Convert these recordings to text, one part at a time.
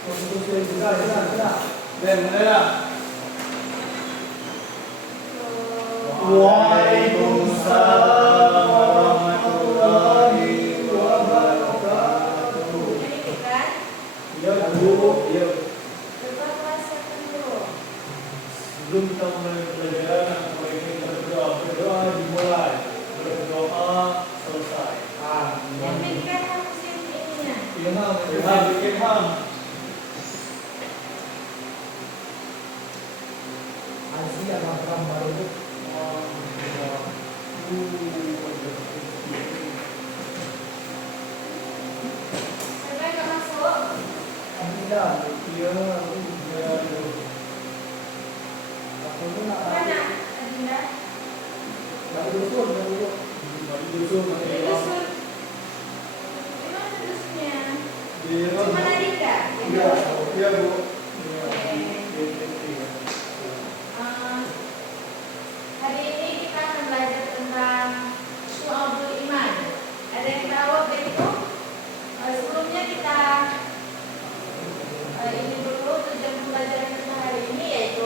Waalaikumsalam warahmatullahi wabarakatuh. Ini kan? Ya Bu, ya. Sebelum kita mulai pelajaran, kita berdoa dimulai, berdoa selesai. Yang bikin harus ininya. Bikin ham. Asia program baru. Siapa yang nggak masuk? Alhamdulillah. Mana? Adinda? Dari dusun. Di dusun. Di mana dusunnya? Cuma Adinda? Iya Bu. Hari ini kita akan belajar tentang Syu'abul Iman. Ada yang tahu apa itu? Sebelumnya kita ini dulu tujuan pembelajaran kita hari ini, yaitu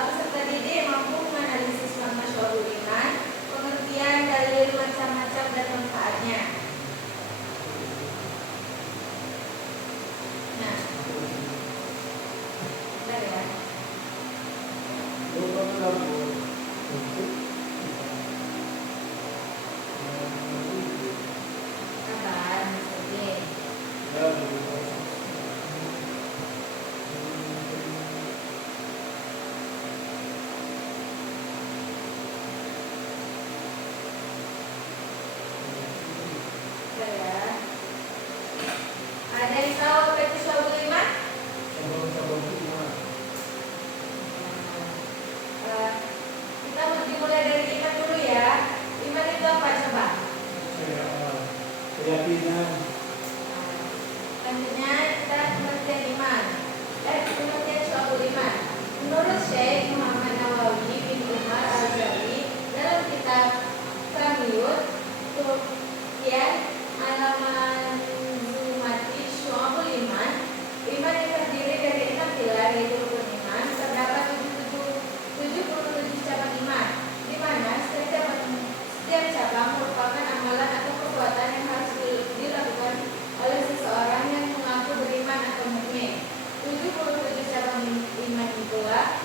peserta didik mampu menganalisis makna Syu'abul Iman, pengertian dalil macam-macam dan manfaatnya. Nah, benar ya. Kabar, maksudnya. Benar ya. Ada yang tahu apa itu Syu'abul Iman? Kita dimulai dari iman dulu ya. Iman itu apa coba? Keyakinan. Selanjutnya kita pengertian iman. Pengertian Syu'abul Iman. Menurut Syekh Muhammad Nawawi bin Umar Al-Zawi dalam kitab Kamiyut Turkian Al-Manzumati Syu'abul Iman, iman yang terdiri dari 6 pilar yaitu rukun iman. Terdapat 77 cabang iman, di mana setiap cabang merupakan amalan atau perbuatan yang harus dilakukan oleh seseorang yang mengaku beriman atau mukmin. 77 cabang iman itulah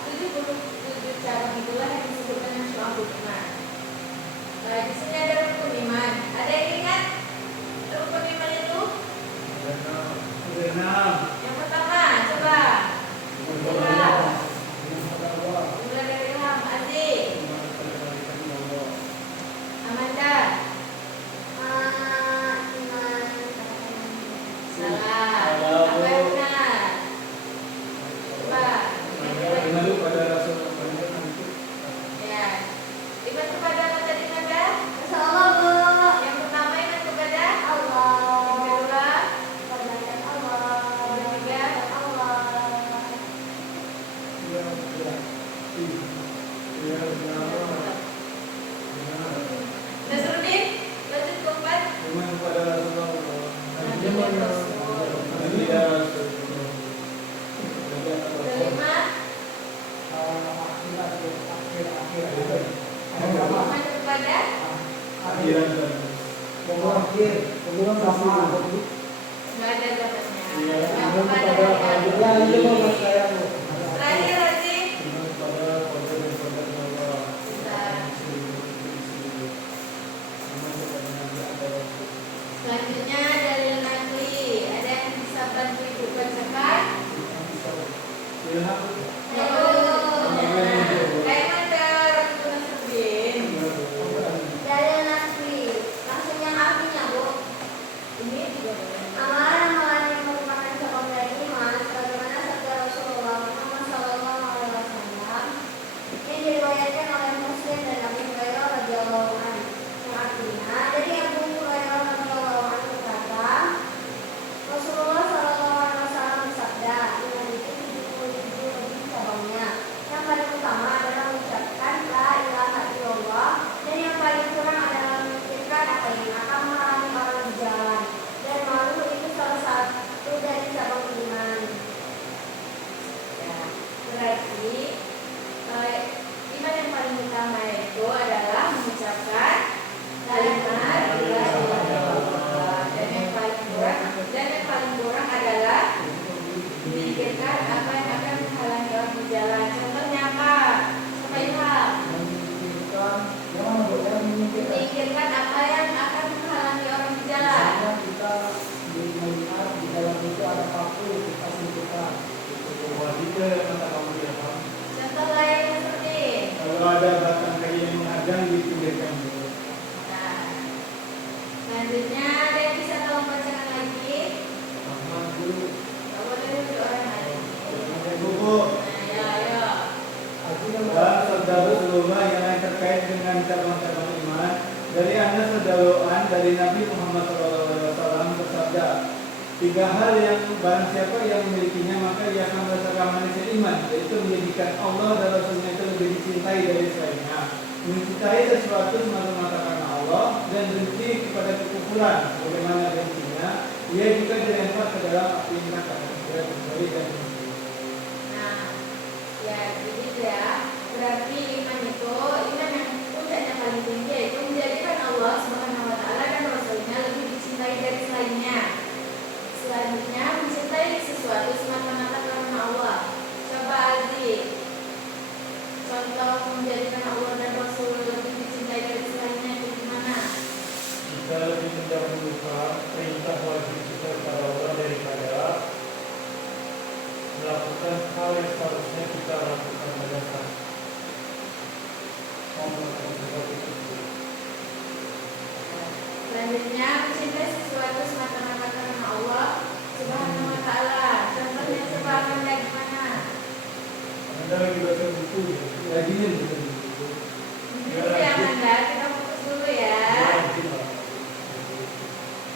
yang disebut dengan Syu'abul Iman. Nah, di sini ada rukun iman. Ada yang ingat rukun iman itu? Yang pertama, coba. Mulai dari Ilham, Aziz, Amanda. Salah. Apa yang benar? Coba. Ya. Iman kepada apa tadi Nanda? Yang pertama iman kepada Allah. Yang kedua Nasruddin, lanjut ke 4. Iman kepada Rasulullah. Nabi dan Rasul. Kelima, iman kepada Akhirat dan nggak ada dapatnya. Iya. Yang kepada hari akhir. Terakhir Aziz. iman kepada qadar dan qadarnya Allah. Iman kepada Nabi ada Rasul. Selanjutnya dalil nakli. Ada yang bisa bantu ibu bacakan? Ilham. Kayak mana Rasul Nasruddin? Dalil nafsi, langsung yang artinya Bu. Ini juga boleh. Amalan-amalan yang merupakan cabang dari iman, sebagaimana sabda Rasulullah Muhammad SAW yang diriwayatkan oleh Muslim dan Abu Hurairah radhiyallahu anhu. Yang artinya dari Abu Hurairah radhiyallahu anhu berkata, Rasulullah SAW bersabda, iman itu 77 lebih berarti iman yang paling utama itu adalah mengucapkan kalimat la ilaha illallah. Dan yang paling kurang adalah memikirkan apa yang akan menghalangi orang berjalan. Contohnya apa? Sama Ilham. Memikirkan apa yang akan menghalangi orang berjalan. Misalnya kita melihat di dalam itu ada paku, kita simpulkan. Wajibnya kata kamu ya Pak. Contoh lain seperti Kalau ada batang kayu yang menghadang dipinggirkan dulu. nah, selanjutnya ada yang bisa tolong bacakan lagi? Rahmat dulu. Gak boleh dulu orang lain. Buku. Nah, ya, ayo. Dan saudara seluruh yang lain terkait dengan cabang-cabang iman dari Anas Radhiyallahu anhu dari Nabi Muhammad SAW bersabda, 3 hal yang barang siapa yang memilikinya maka ia akan merasakan manisnya iman, yaitu menjadikan Allah dan Rasulnya itu lebih dicintai dari selainnya, mencintai sesuatu semata-mata karena Allah, dan benci kepada kekufuran. Bagaimana bencinya? Ia juga dilempar ke dalam api neraka. Kecuali dan Nah, ya begitu ya. Berarti iman itu, iman yang puncaknya paling tinggi yaitu menjadikan Allah Subhanahu wa taala dan Rasulnya lebih dicintai dari selainnya. Selanjutnya mencintai sesuatu semata-mata karena Allah. Coba Aldi, contoh menjadikan Allah dan Rasul lebih dicintai dari selainnya itu gimana? kita lebih mendahulukan perintah wajib kita kepada Allah daripada melakukan hal yang seharusnya kita lakukan pada saat mau melakukan sesuatu tersebut. Selanjutnya mencintai sesuatu semata-mata karena Allah Subhanahu wa taala. Contohnya coba Amanda gimana? Anda lagi baca buku ya? Lagi nih baca buku. Dulu ya Amanda, kita fokus dulu ya.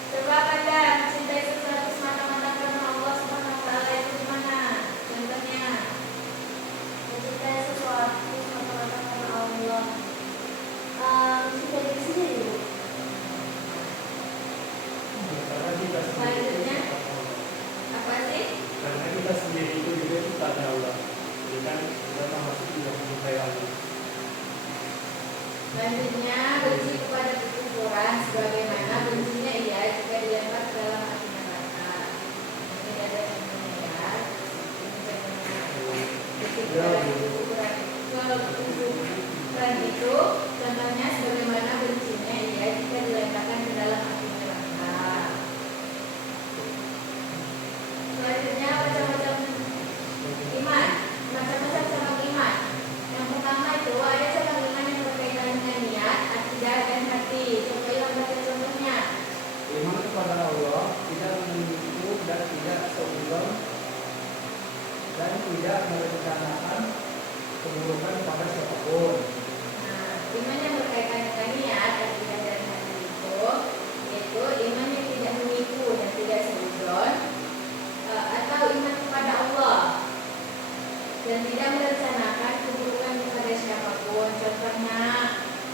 Coba Amanda mencintai sesuatu semata-mata karena Allah Subhanahu wa taala itu gimana? Contohnya Mencintai sesuatu semata-mata karena Allah. Mencintai diri sendiri. Karena kita sendiri Selanjutnya apa sih? karena kita sendiri itu juga ciptaan Allah. Jadi kan kita termasuk juga mencintai Allah. Selanjutnya benci kepada kekufuran sebagaimana bencinya ia jika dilempar ke dalam api neraka. Ini ada contohnya ya. Ini contohnya. Benci kepada kekufuran itu contohnya sebagaimana bencinya ia jika dilemparkan ke dalam api neraka. Selanjutnya macam-macam iman, macam-macam cabang iman. Yang pertama itu ada cabang iman yang berkaitan dengan niat, akidah dan hati. Coba yang baca contohnya. Iman kepada Allah tidak menipu dan tidak seuzon dan tidak merencanakan keburukan kepada siapapun. Nah, iman yang berkaitan dengan niat, akidah dan hati itu iman yang tidak menipu dan tidak seuzon, atau iman kepada Allah dan tidak merencanakan keburukan kepada siapapun. Contohnya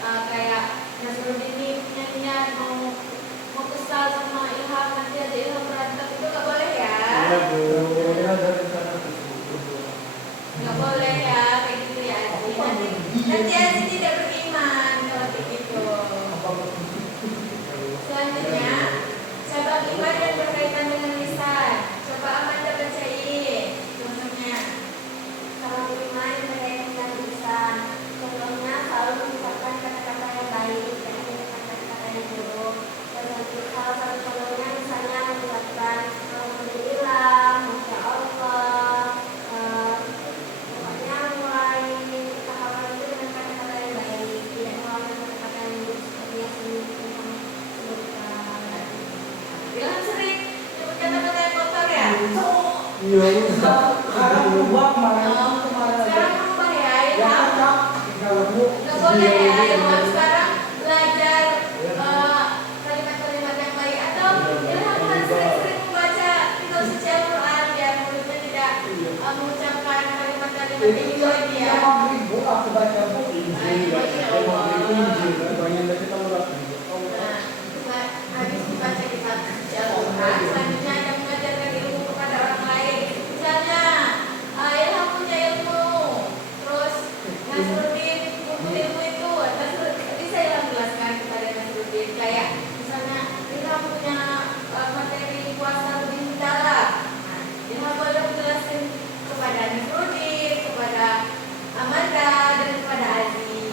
kayak Nasruddin ini punya niat mau kesal sama Ilham, nanti aja Ilham berantem, itu gak boleh ya? Iya Bu. Kira-kira ada rencana tersebut. Gak boleh ya kayak gitu ya. Nanti Aziz tidak beriman kalau kayak gitu. Selanjutnya cabang iman yang berkaitan dengan lisan. Coba Amanda bacain contohnya. Kalau iman berkaitan dengan lisan, contohnya selalu mengucapkan kata-kata yang baik dan mengucapkan kata-kata yang buruk. Salah satu contohnya misalnya mengucapkan alhamdulillah, masya Allah, pokoknya mulai kata-kata itu dengan kata-kata yang baik, tidak menggunakan kata-kata yang buruk seperti yang sebelumnya sebutkan. Ilham sering nyebut kata-kata yang kotor ya? Iya. Sekarang berubah kemarin Sekarang berubah ya yang Ilham. tetap kalau bu Gak boleh ya Ilham sekarang belajar kalimat-kalimat yang baik, atau Ilham harus sering-sering membaca kitab suci Al-Quran biar mulutnya tidak mengucapkan kalimat-kalimat yang itu lagi ya. ribu aku baca bu. Masya Allah. Banyak dari Taurat. Nah, habis membaca kitab suci Al-Quran, selanjutnya Anda mengajarkan ilmu kepada orang lain. Misalnya, Ilham punya ilmu Nasruddin buku ilmu itu, tadi saya yang jelaskan kepada Nasruddin kayak misalnya kita punya materi puasa lebih mendalam, nah, dia boleh menjelaskan kepada Nasruddin, kepada Amanda dan kepada Aziz.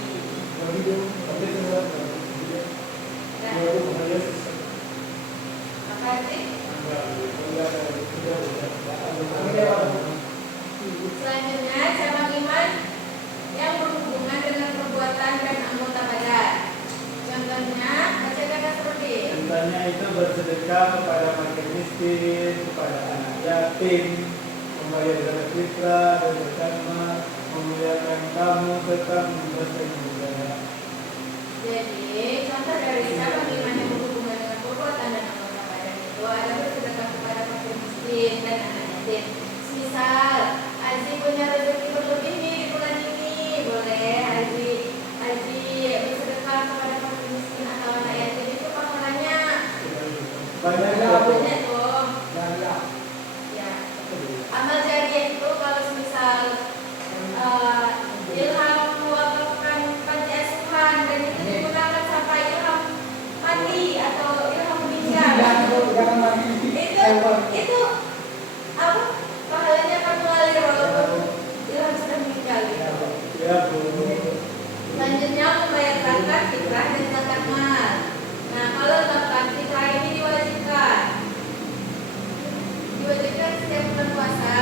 Apa sih? Selanjutnya cabang iman yang berhubungan dengan perbuatan dan anggota badan. Contohnya, bacakan Nasruddin. Contohnya itu bersedekah kepada fakir miskin, kepada anak yatim, membayar zakat fitrah dan zakat mal, memuliakan tamu serta membebaskan budaya. Jadi, contoh dari cabang iman yang berhubungan dengan perbuatan dan anggota badan itu ada bersedekah kepada fakir miskin dan anak yatim. Misal, Aziz punya rezeki berlebih nih di bulan ini, boleh Aziz bersedekah kepada fakir miskin atau anak yatim itu pahalanya Banyak banyak tuh. Jariah. Ya. Amal jariah itu kalau misal ilham mewakafkan panti asuhan dan itu digunakan sampai ilham mati atau ilham meninggal. Jangan lagi. Itu apa? Pahalanya akan mengalir walaupun ilham sudah meninggal gitu. Ya, Bu. Selanjutnya membayar zakat fitrah dan zakat mal. Nah, kalau zakat fitrah ini diwajibkan setiap bulan puasa.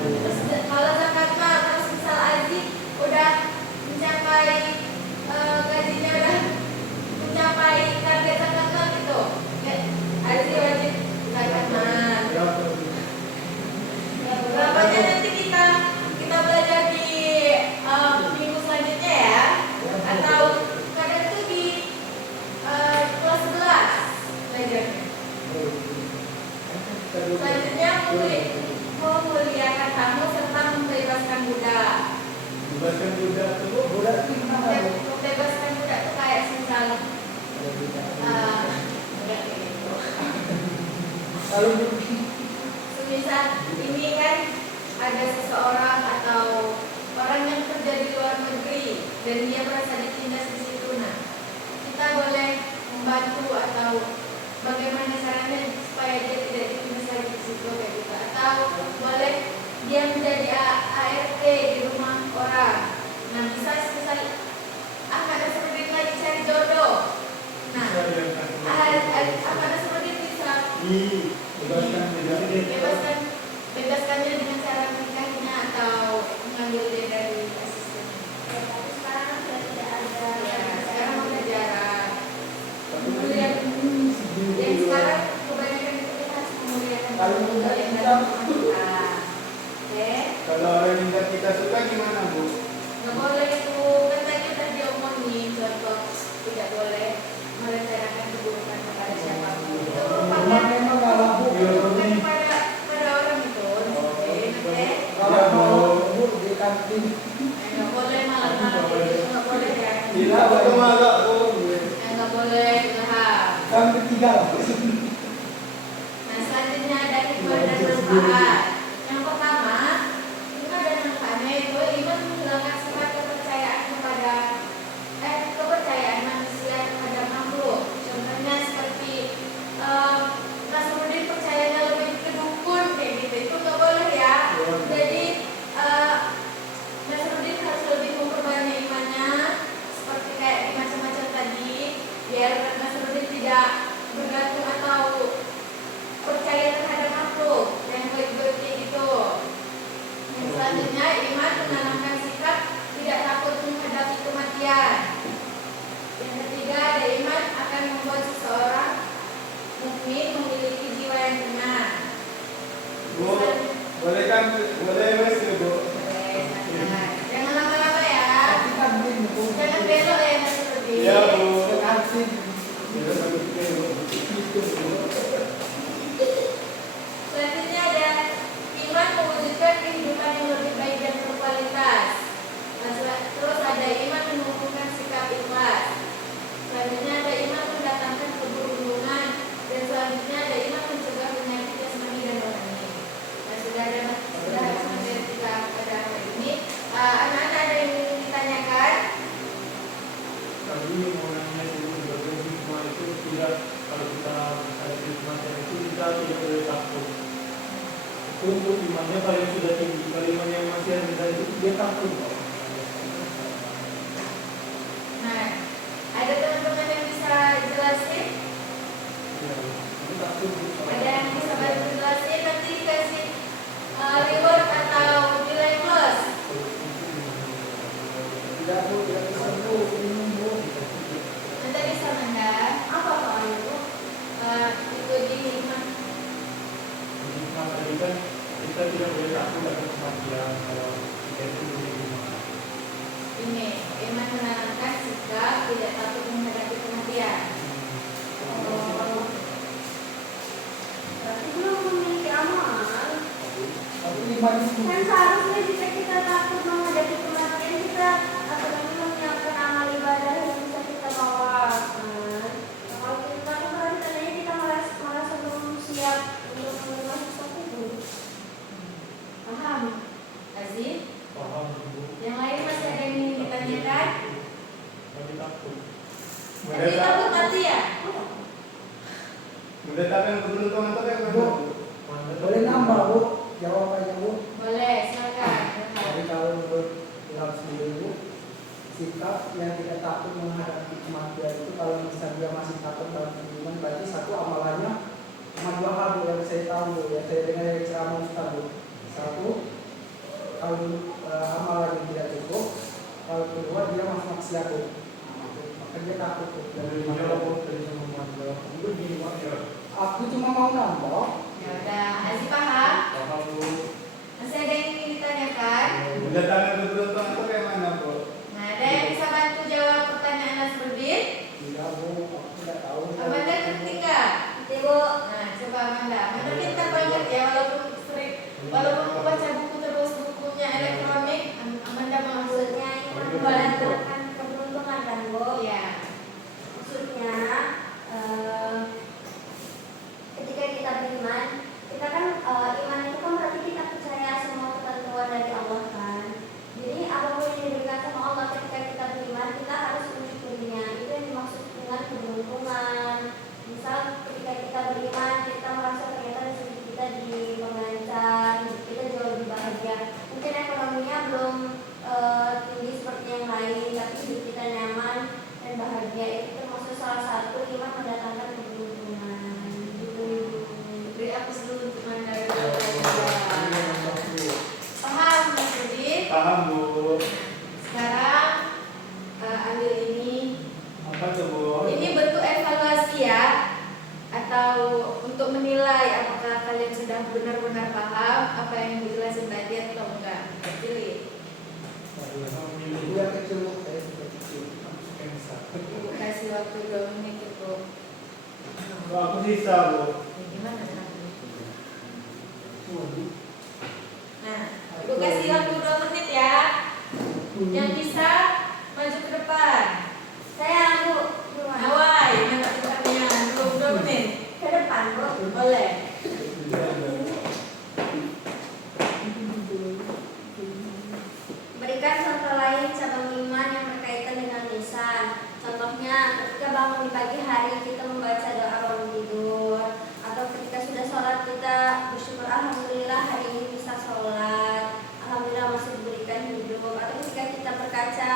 Terus kalau zakat mal, kalau misal Aziz udah mencapai gajinya udah mencapai target zakat mal gitu, ya, Aziz wajib zakat mal. Berapanya nanti kita belajar di minggu selanjutnya ya, atau kadang itu di kelas 11 belajarnya. Selanjutnya memuliakan tamu serta membebaskan budak. Bebaskan budak itu Budak itu gimana? Membebaskan budak itu kayak misal Kalau semisal ini kan ada seseorang atau orang yang kerja di luar negeri dan dia merasa ditindas di situ, nah kita boleh membantu atau bagaimana caranya supaya dia tidak ditindas lagi di situ kayak gitu, atau boleh dia menjadi ART di rumah orang. Nah bisa misal Ahmad Nasruddin lagi cari jodoh, nah Ahmad Nasruddin bisa bebaskannya dengan cara menikahinya atau mengambil dia dari asisten. Tapi sekarang sudah tidak ada. Ya, sekarang udah jarang. Kemudian yang sekarang kebanyakan itu kita harus memuliakan Kalau yang kita- dalam rumah kita. Oke, kalau orang yang kita suka gimana, Bu? nggak boleh itu kan tadi udah diomongin contoh tidak boleh merencanakan keburukan kepada siapapun. Itu merupakan memang kalau keburukan pada orang itu. Oke. kalau mau bubur di kantin. Nggak boleh malam-malam itu nggak boleh ya. Gila, aku malah, Bu. Nggak boleh gelap. Yang ketiga lah. Nah selanjutnya ada hikmah dan manfaat. Yang pertama, hikmah dan manfaatnya itu iman menghilangkan sifat kepercayaan kepercayaan manusia terhadap makhluk. Contohnya seperti Nasruddin percayanya lebih ke dukun kayak gitu, itu nggak boleh ya. Jadi Nasruddin harus lebih memperbanyak imannya seperti kayak di macam-macam tadi, biar Nasruddin tidak bergantung atau percaya terhadap makhluk yang baik-baik kayak gitu. Yang selanjutnya iman menanamkan sikap tidak takut menghadapi kematian. Yang ketiga ada iman akan membuat seseorang mukmin memiliki jiwa yang benar. Bu, boleh kan? Boleh, Mas, ya, Bu? Jangan lama-lama ya. Tapi kantin bubur. Jangan belok ya Nasruddin. Ya, Bu. Ke kantin. Selanjutnya ada iman mewujudkan kehidupan yang lebih baik dan berkualitas. Terus ada iman menumbuhkan sikap ikhlas. Selanjutnya ada iman mendatangkan keberuntungan, dan selanjutnya ada iman mencegah penyakit jasmani dan rohani. Nah, sudah habis materi kita pada hari ini. Anak-anak ada yang ingin ditanyakan? dia takut kok. Nah, ada teman-teman yang bisa jelasin? Ya, dia takut. Ada yang bisa bantu jelasin? Nanti dikasih reward atau nilai plus. Tidak bu, tidak bisa bu, minum bu. Nanti bisa Manda. Apa soalnya bu? Itu di hikmah. Hikmah tadi kan kita tidak boleh takut akan kematian kalau kita itu di rumah. Ini iman menanamkan sikap tidak takut menghadapi kematian. Oh, berarti belum memiliki amal. Tapi iman itu Kan seharusnya jika kita takut menghadapi kematian kita atau menyiapkan amal ibadah yang bisa kita bawa. Kalau kita takut berarti tandanya kita merasa belum siap untuk menerima sesuatu itu. Paham? Aziz? Paham bu? Yang lain masih ada yang ingin ditanyakan? Tapi takut. Tapi takut mati ya? Mendatangkan keberuntungan itu kayak bu, mana? boleh nambah bu, jawabannya bu. Boleh, silakan. Jadi kalau menurut Imam sendiri bu, sikap yang tidak takut menghadapi kematian itu kalau misalnya dia masih takut dalam iman, berarti satu amalannya cuma dua hal bu yang saya tahu bu, yang saya dengar dari ceramah Ustaz bu. Satu, kalau amalannya tidak cukup, kalau kedua dia masih maksiat bu. Maka dia takut bu. Dari mana bu? Dari sama mana? Bu di mana ya? Aku cuma mau nambah. Ya udah, Aziz paham? Paham bu? Masih ada yang ingin ditanyakan? Mendatangkan keberuntungan itu kayak mana, Bu? Nah, ada yang bisa bantu jawab pertanyaan Nasruddin? Tidak bu, aku tidak tahu. Amanda ngerti nggak? Ibu, Nah, coba Amanda. Amanda pintar banget ya, walaupun baca buku terus bukunya elektronik, Amanda maksudnya. maksudnya iman mendatangkan keberuntungan kan bu? Iya. Maksudnya ketika kita beriman, kita kan iman itu kan berarti kita percaya semua ketentuan dari Allah kan. Jadi apapun yang diberikan sama Allah ketika kita beriman, kita harus mensyukurinya. Itu yang dimaksud dengan keberuntungan. Misal ketika kita beriman, kita merasa ternyata rezeki kita dimengancam, kita jauh lebih bahagia. Mungkin ekonominya belum tinggi seperti yang lain, tapi hidup kita nyaman dan bahagia. Itu termasuk salah satu iman mendatangkan keberuntungan. Gitu. Beri aku dulu untuk Amanda. Paham Nasruddin? Paham, Bu. Sekarang ambil ini. Apa tuh, Bu? Ini bentuk evaluasi ya, atau untuk menilai apakah kalian sudah benar-benar paham apa yang dijelasin tadi atau enggak. Pilih. Ibu yang kecil bu, saya sudah kecil. Ibu kasih waktu 2 menit itu. Bu, aku sisa, Bu. Ya, gimana caranya? Waduh. Nah, ibu kasih waktu 2 menit ya. Yang bisa maju ke depan. Saya Bu, duluan. Awai, mana pintarnya? 2 menit. Ke depan Bu. Boleh. Berikan contoh lain cabang iman yang berkaitan dengan lisan. Contohnya ketika bangun di pagi hari kita membaca doa bangun tidur, atau ketika sudah sholat kita bersyukur alhamdulillah hari ini bisa sholat, alhamdulillah masih diberikan hidup, atau ketika kita berkaca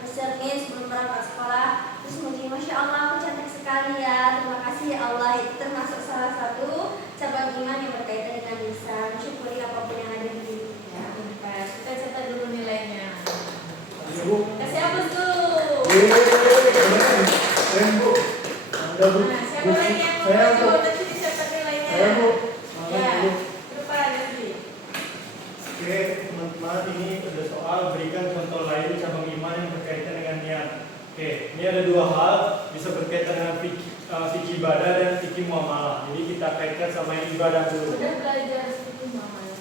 bercermin sebelum berangkat sekolah terus memuji masya Allah aku cantik sekali ya, terima kasih ya Allah. Itu termasuk salah satu cabang iman yang berkaitan dengan lisan. Syukuri apapun yang ada di hidup. Ya, pintar. Kita catat dulu nilainya. Bu. Kasih hapus dulu. Keren, Bu. Ada, Bu. Nah, siapa lagi yang mau Saya, Bu. maju? Nanti dicatat nilainya. Saya, Bu. Ya, Bu. depan nanti. Oke, teman-teman, ini ada soal berikan contoh lain cabang iman yang berkaitan dengan niat. Oke, ini ada 2 hal bisa berkaitan dengan fikih ibadah dan fikih muamalah. Jadi kita kaitkan sama yang ibadah dulu. Udah belajar seperti mamanya.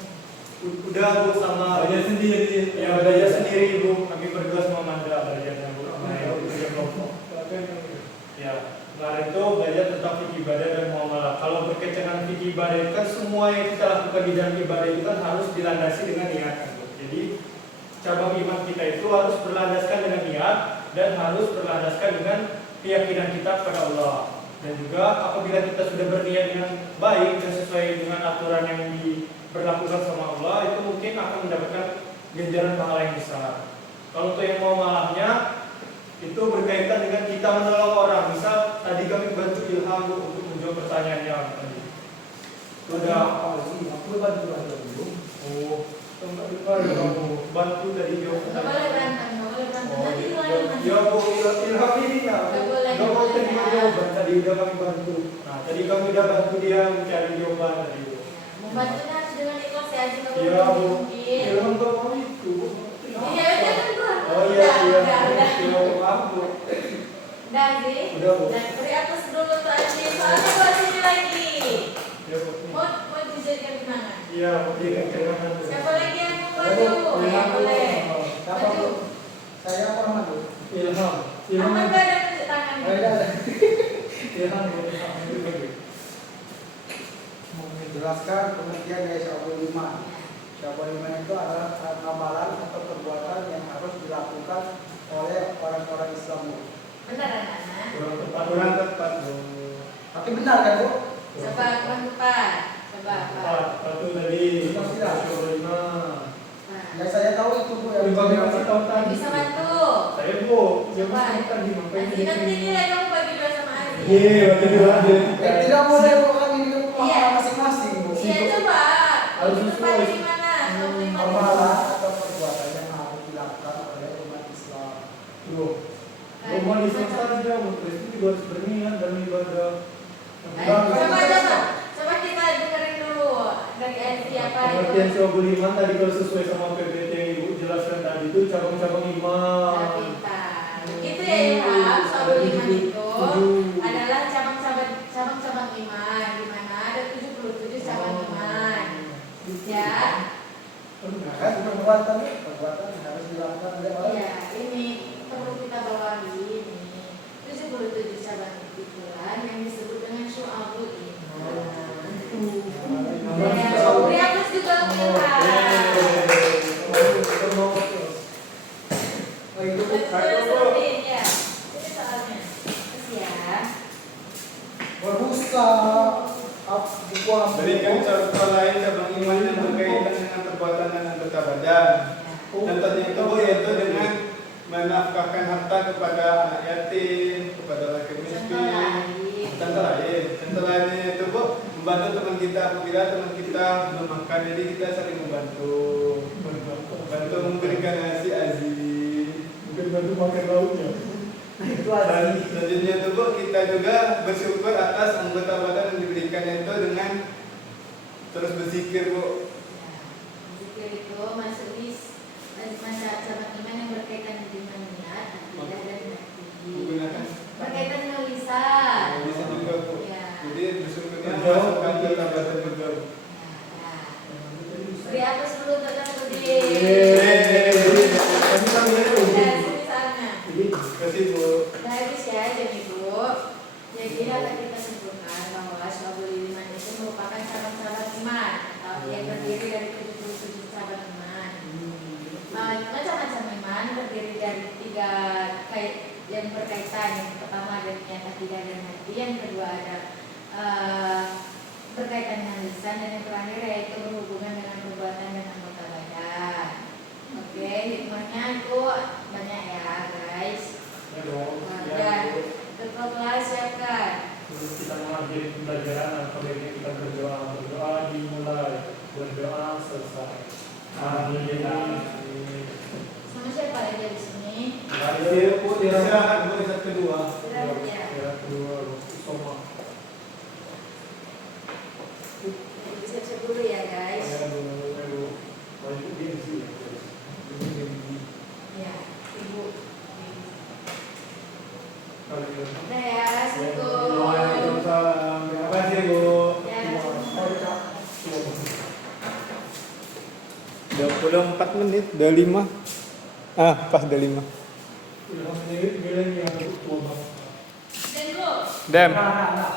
Udah Bu sama Belajar sendiri. ya belajar sendiri Bu. Kami berdua sama Manda belajarnya Bu. Nah, ya, belajar kelompok. Ya, kemarin itu belajar tentang fikih ibadah dan muamalah. Kalau berkaitan dengan fikih ibadah itu kan semua yang kita lakukan di dalam ibadah itu kan harus dilandasi dengan niat kan, Bu. Jadi cabang iman kita itu harus berlandaskan dengan niat dan harus berlandaskan dengan keyakinan kita kepada Allah. Dan juga apabila kita sudah berniat dengan baik dan sesuai dengan aturan yang diberlakukan sama Allah, itu mungkin akan mendapatkan ganjaran pahala yang besar. Kalau untuk yang mau malahnya itu berkaitan dengan kita menolong orang. Misal tadi kami bantu Ilham Bu, untuk menjawab pertanyaannya tadi. Udah aku bantu dulu. oh, enggak kamu bantu tadi jawab Nggak boleh berantem, nggak boleh berantem. Nanti Ya Bu, Ilham ini ya. Nggak boleh, Nggak mau terima ya. jawaban tadi udah kami bantu. Nah tadi kami udah bantu dia mencari jawaban tadi Bu. Membantunya harus dengan ikhlas ya, sih kalau Iya Bu, mungkin. Ilham nggak mau itu. Iya, udah kan Bu. Oh iya iya. Udah. Iya, maaf Bu. Udah sih. Udah Bu. Dan beri atas dulu tuh Aji. Soalnya buat sini lagi. Ya Bu. Mau dijadikan kenangan. Iya, Bu, dia kenangan. Siapa lagi yang mau maju? Ya boleh. Siapa Maju. Bu? Saya apa Ahmad Bu? Ilham. Ahmad gak ada tunjuk tangan. Oh, iya, ada. Ilham Bu. Ilham. Menjelaskan pengertian dari syabul iman. Syabul iman itu adalah amalan atau perbuatan yang harus dilakukan oleh orang-orang Islam. Bu. Benar anak-anak. Kurang tepat Bu. Tapi benar kan Bu? Coba kurang tepat. Coba apa? Satu tadi. Tidak. Lima. Nah, Yang saya tahu itu Bu yang Lima kasih tahu tadi. bisa bantu. Saya Bu. Yang Coba. masih tadi makanya. Nanti nilai kamu bagi dua sama Aji. Iya, bagi dua aja. tidak boleh Bu kan ini Iya. pemahaman masing-masing Bu. Iya coba. Harus Itu sesuai. tadi di mana? Kamu lima Amalan atau perbuatan yang harus dilakukan oleh umat Islam. Tuh. Rumah di saja, itu juga harus berniat dan ibadah. Coba kita dengerin dulu dari Aji apa Pengertian itu. syabul iman tadi kalau sesuai sama PPT yang Ibu jelaskan tadi itu cabang-cabang iman. Pintar. Itu ya Ilham, syabul iman itu adalah cabang-cabang iman, di mana ada 77 cabang iman. Ya. Nah, kan perbuatan yang harus dilakukan oleh orang. Iya, ini perlu kita bawahi ini 77 cabang itulah yang disebut dengan syu'abul iman. Ya, beri aplaus juga untuk Oh, itu Bu. Serutin ya. Ini soalnya. Terus ya. Berbusa buku Berikan contoh lain cabang iman yang berkaitan dengan perbuatan dan anggota badan. Contohnya itu Bu, yaitu dengan menafkahkan harta kepada anak yatim, kepada laki miskin. Contoh lainnya itu Bu, membantu teman kita apabila teman kita belum makan, jadi kita saling membantu. Bantu memberikan nasi azi. Mungkin bantu makan lauknya. itu Dan ada. selanjutnya itu Bu, kita juga bersyukur atas anggota badan yang diberikan itu dengan terus berzikir Bu. Zikir itu masuk list masa cabang iman yang berkaitan dengan niat, akidah dan hati. Menggunakan Berkaitan dengan lisan. bisa juga Bu. Ya. Jadi bersyukurnya masukkan ke badan juga. Ya. Beri atas dulu untuk Nasruddin. Kami kan Ya, itu. sini saatnya. Kasih Bu. Nah, habis ya, jadi Ibu. Jadi dapat kita simpulkan bahwa syabul iman itu merupakan cabang-cabang iman atau yang terdiri dari 77 cabang iman. Macam-macam iman terdiri dari 3 yang berkaitan. Yang pertama ada niat, akidah dan hati. Yang kedua ada berkaitan dengan lisan, dan yang terakhir yaitu berhubungan dengan perbuatan dan anggota badan. Oke, hikmahnya itu banyak ya guys. Dan ketua kelas siapkan. Terus kita mengakhiri pembelajaran apabila kita berdoa dimulai, berdoa selesai. Amin. Sama siapa aja di sini? Kasih Bu, istirahat Bu, istirahat kedua. Istirahat ya. Kedua, Soma. Siap-siap dulu ya guys. Ya, Ibu. Udah ya, assalamualaikum. Waalaikumsalam. Terima kasih Bu. Ya, 24 menit, 25. Pas 25. Ilham sendiri bilang yang tua banget. Dan Bu. Dem. Nah,